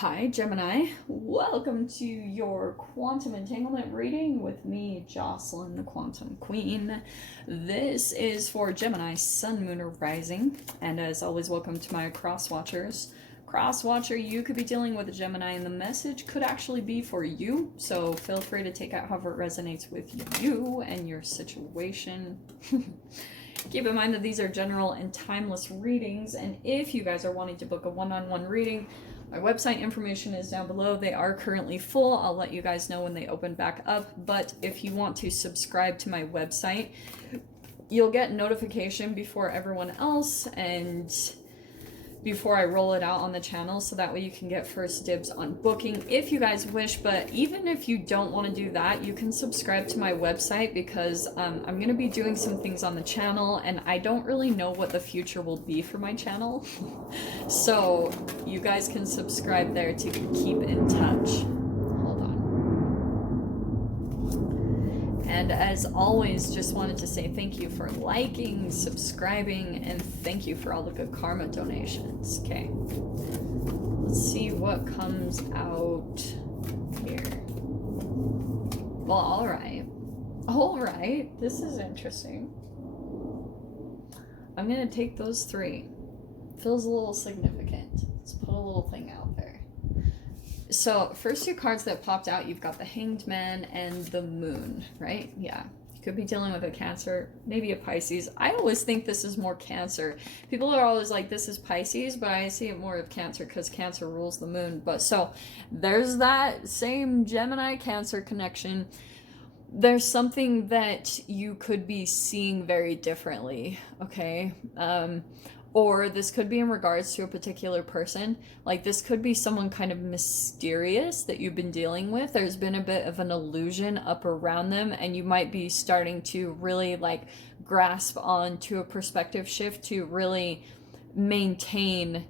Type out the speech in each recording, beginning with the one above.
Hi, Gemini. Welcome to your quantum entanglement reading with me, Jocelyn, the Quantum Queen. This is for Gemini, Sun, Moon, or Rising. And as always, welcome to my cross watchers. Cross watcher, you could be dealing with a Gemini, and the message could actually be for you. So feel free to take out however it resonates with you and your situation. Keep in mind that these are general and timeless readings, and if you guys are wanting to book a one-on-one reading, my website information is down below. They are currently full. I'll let you guys know when they open back up, but if you want to subscribe to my website, you'll get notification before everyone else and before I roll it out on the channel, so that way you can get first dibs on booking if you guys wish. But even if you don't want to do that, you can subscribe to my website, because I'm going to be doing some things on the channel, and I don't really know what the future will be for my channel. So you guys can subscribe there to keep in touch. Hold on. And as always, just wanted to say thank you for liking, subscribing, and thank you for all the good karma donations. Okay, let's see what comes out here. Well, all right, this is interesting. I'm gonna take those three. Feels a little significant. Let's put a little thing out there. So, first two cards that popped out, you've got the Hanged Man and the Moon, right? Yeah. You could be dealing with a Cancer, maybe a Pisces. I always think this is more Cancer. People are always like, this is Pisces, but I see it more of Cancer because Cancer rules the moon. But so, there's that same Gemini-Cancer connection. There's something that you could be seeing very differently, okay? Or this could be in regards to a particular person. Like, this could be someone kind of mysterious that you've been dealing with. There's been a bit of an illusion up around them, and you might be starting to really, like, grasp on to a perspective shift to really maintain,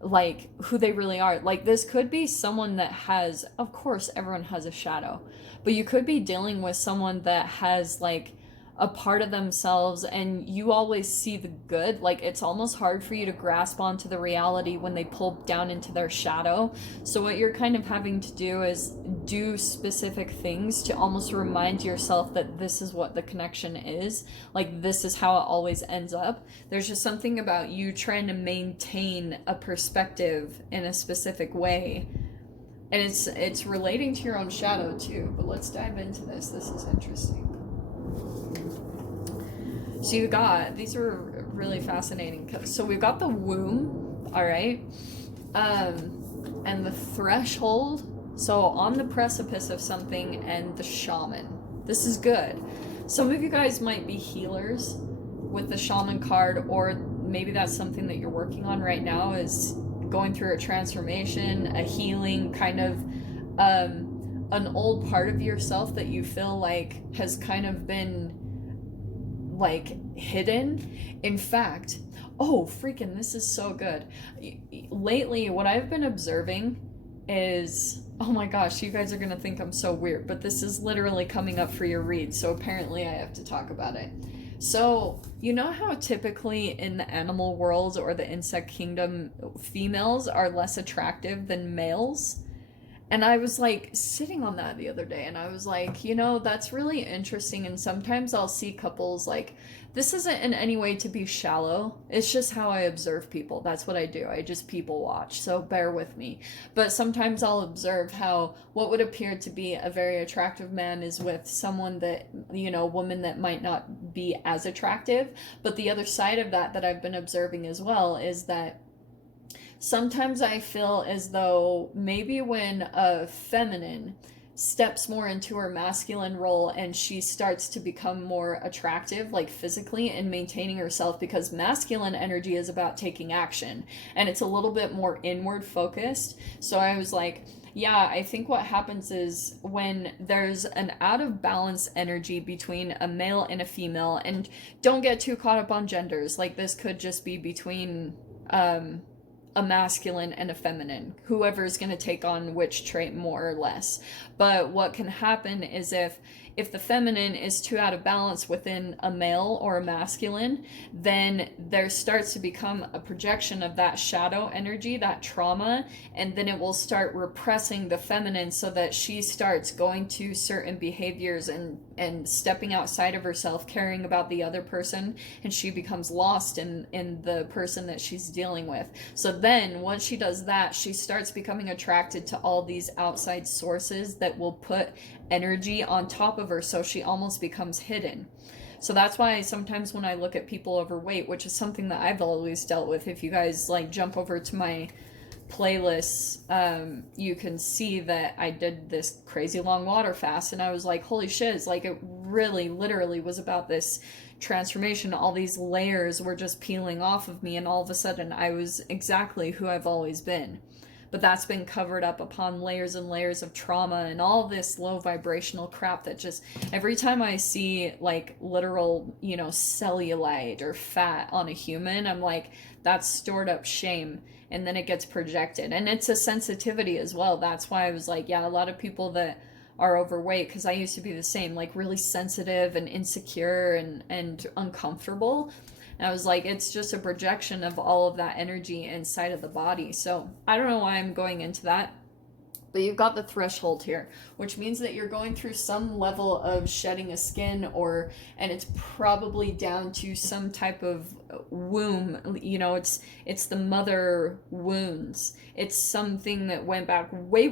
like, who they really are. Like, this could be someone that has, of course, everyone has a shadow, but you could be dealing with someone that has, like, a part of themselves, and you always see the good. Like, it's almost hard for you to grasp onto the reality when they pull down into their shadow. So what you're kind of having to do is do specific things to almost remind yourself that this is what the connection is. Like, this is how it always ends up. There's just something about you trying to maintain a perspective in a specific way, and it's relating to your own shadow too. But let's dive into this. This is interesting. So you got, these are really fascinating. So we've got the womb, all right, and the threshold. So on the precipice of something, and the shaman. This is good. Some of you guys might be healers with the shaman card, or maybe that's something that you're working on right now, is going through a transformation, a healing, kind of an old part of yourself that you feel like has kind of been, like, hidden. In fact, oh freaking, this is so good. Lately, what I've been observing is, oh my gosh, you guys are gonna think I'm so weird, but this is literally coming up for your read, so apparently I have to talk about it. So, you know how typically in the animal world or the insect kingdom, females are less attractive than males? And I was, like, sitting on that the other day, and I was like, you know, that's really interesting. And sometimes I'll see couples, like, this isn't in any way to be shallow. It's just how I observe people. That's what I do. I just people watch, so bear with me. But sometimes I'll observe how what would appear to be a very attractive man is with someone that, you know, a woman that might not be as attractive. But the other side of that I've been observing as well is that sometimes I feel as though maybe when a feminine steps more into her masculine role and she starts to become more attractive, like physically, and maintaining herself, because masculine energy is about taking action and it's a little bit more inward focused. So I was like, yeah, I think what happens is when there's an out of balance energy between a male and a female, and don't get too caught up on genders, like this could just be between a masculine and a feminine, whoever is going to take on which trait more or less. But what can happen is if if the feminine is too out of balance within a male or a masculine, then there starts to become a projection of that shadow energy, that trauma, and then it will start repressing the feminine so that she starts going to certain behaviors and stepping outside of herself, caring about the other person, and she becomes lost in the person that she's dealing with. So then once she does that, she starts becoming attracted to all these outside sources that will put energy on top of her, so she almost becomes hidden. So that's why sometimes when I look at people overweight, which is something that I've always dealt with, if you guys like jump over to my playlists, you can see that I did this crazy long water fast, and I was like, holy shiz, like it really literally was about this transformation. All these layers were just peeling off of me, and all of a sudden I was exactly who I've always been. But that's been covered up upon layers and layers of trauma and all this low vibrational crap that just, every time I see like literal, you know, cellulite or fat on a human, I'm like, that's stored up shame. And then it gets projected. And it's a sensitivity as well. That's why I was like, yeah, a lot of people that are overweight, because I used to be the same, like really sensitive and insecure and uncomfortable. And I was like, it's just a projection of all of that energy inside of the body. So I don't know why I'm going into that. But you've got the threshold here, which means that you're going through some level of shedding a skin, and it's probably down to some type of womb. You know, it's the mother wounds. It's something that went back way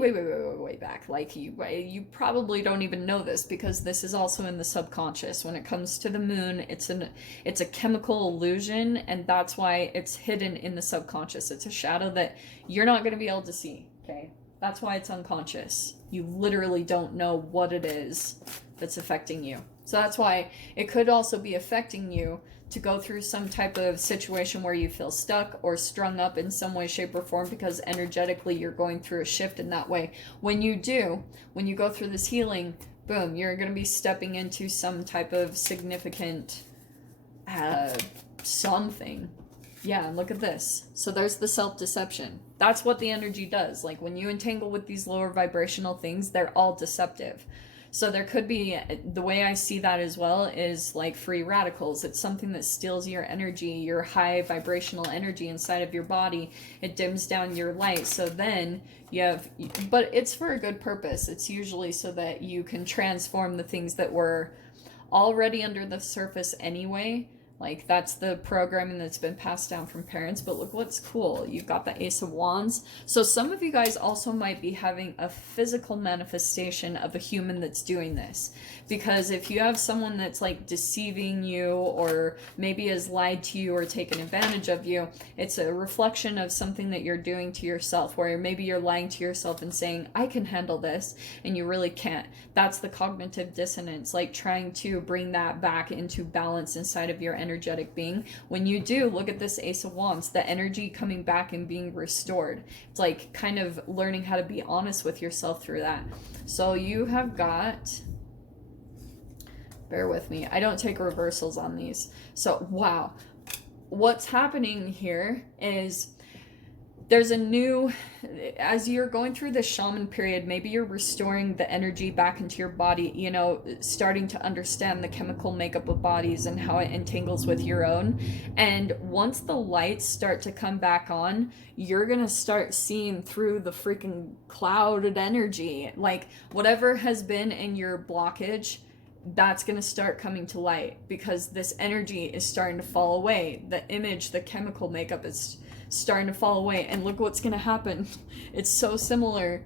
back. Like you probably don't even know this, because this is also in the subconscious. When it comes to the moon, it's a chemical illusion, and that's why it's hidden in the subconscious. It's a shadow that you're not going to be able to see. Okay. That's why it's unconscious. You literally don't know what it is that's affecting you. So that's why it could also be affecting you to go through some type of situation where you feel stuck or strung up in some way, shape, or form, because energetically you're going through a shift in that way. When you go through this healing, boom, you're going to be stepping into some type of significant something. Yeah, and look at this. So there's the self-deception. That's what the energy does. Like when you entangle with these lower vibrational things, they're all deceptive. So there could be, the way I see that as well is like free radicals. It's something that steals your energy, your high vibrational energy inside of your body. It dims down your light. So then you have, but it's for a good purpose. It's usually so that you can transform the things that were already under the surface anyway. Like that's the programming that's been passed down from parents. But look what's cool. You've got the Ace of Wands. So some of you guys also might be having a physical manifestation of a human that's doing this. Because if you have someone that's like deceiving you, or maybe has lied to you or taken advantage of you, it's a reflection of something that you're doing to yourself, where maybe you're lying to yourself and saying, I can handle this, and you really can't. That's the cognitive dissonance, like trying to bring that back into balance inside of your energetic being. When you do, look at this Ace of Wands, the energy coming back and being restored. It's like kind of learning how to be honest with yourself through that. So you have got, bear with me, I don't take reversals on these. So wow, what's happening here is there's a new, as you're going through this shaman period, maybe you're restoring the energy back into your body, you know, starting to understand the chemical makeup of bodies and how it entangles with your own. And once the lights start to come back on, you're going to start seeing through the freaking clouded energy. Like whatever has been in your blockage, that's going to start coming to light, because this energy is starting to fall away. The image, the chemical makeup is starting to fall away. And look what's going to happen. It's so similar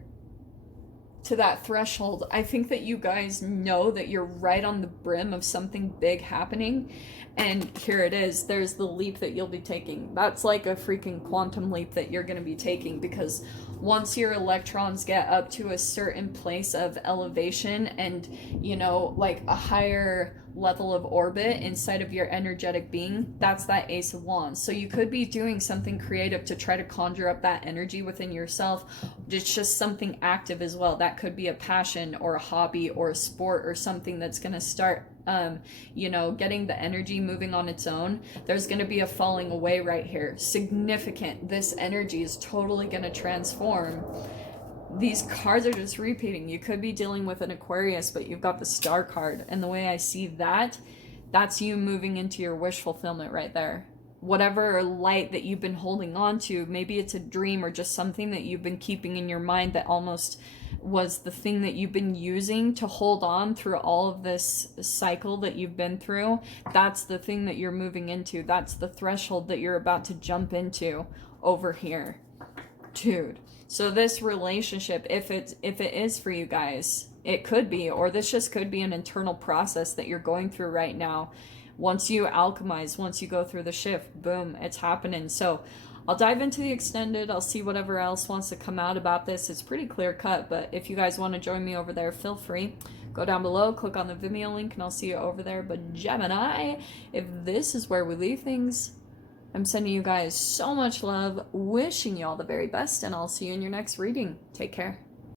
to that threshold. I think that you guys know that you're right on the brim of something big happening, and here it is. There's the leap that you'll be taking. That's like a freaking quantum leap that you're going to be taking, because once your electrons get up to a certain place of elevation and, you know, like a higher level of orbit inside of your energetic being, that's that Ace of Wands. So you could be doing something creative to try to conjure up that energy within yourself. It's just something active as well. That could be a passion or a hobby or a sport or something that's going to start you know, getting the energy moving on its own. There's going to be a falling away right here. Significant. This energy is totally going to transform these cards are just repeating. You could be dealing with an Aquarius, but you've got the Star card. And the way I see that, that's you moving into your wish fulfillment right there. Whatever light that you've been holding on to, maybe it's a dream or just something that you've been keeping in your mind that almost was the thing that you've been using to hold on through all of this cycle that you've been through. That's the thing that you're moving into. That's the threshold that you're about to jump into over here. Dude. So this relationship, if it is for you guys, it could be, or this just could be an internal process that you're going through right now. Once you alchemize, once you go through the shift, boom, it's happening. So I'll dive into the extended. I'll see whatever else wants to come out about this. It's pretty clear cut, but if you guys want to join me over there, feel free. Go down below, click on the Vimeo link, and I'll see you over there. But Gemini, if this is where we leave things, I'm sending you guys so much love, wishing you all the very best, and I'll see you in your next reading. Take care.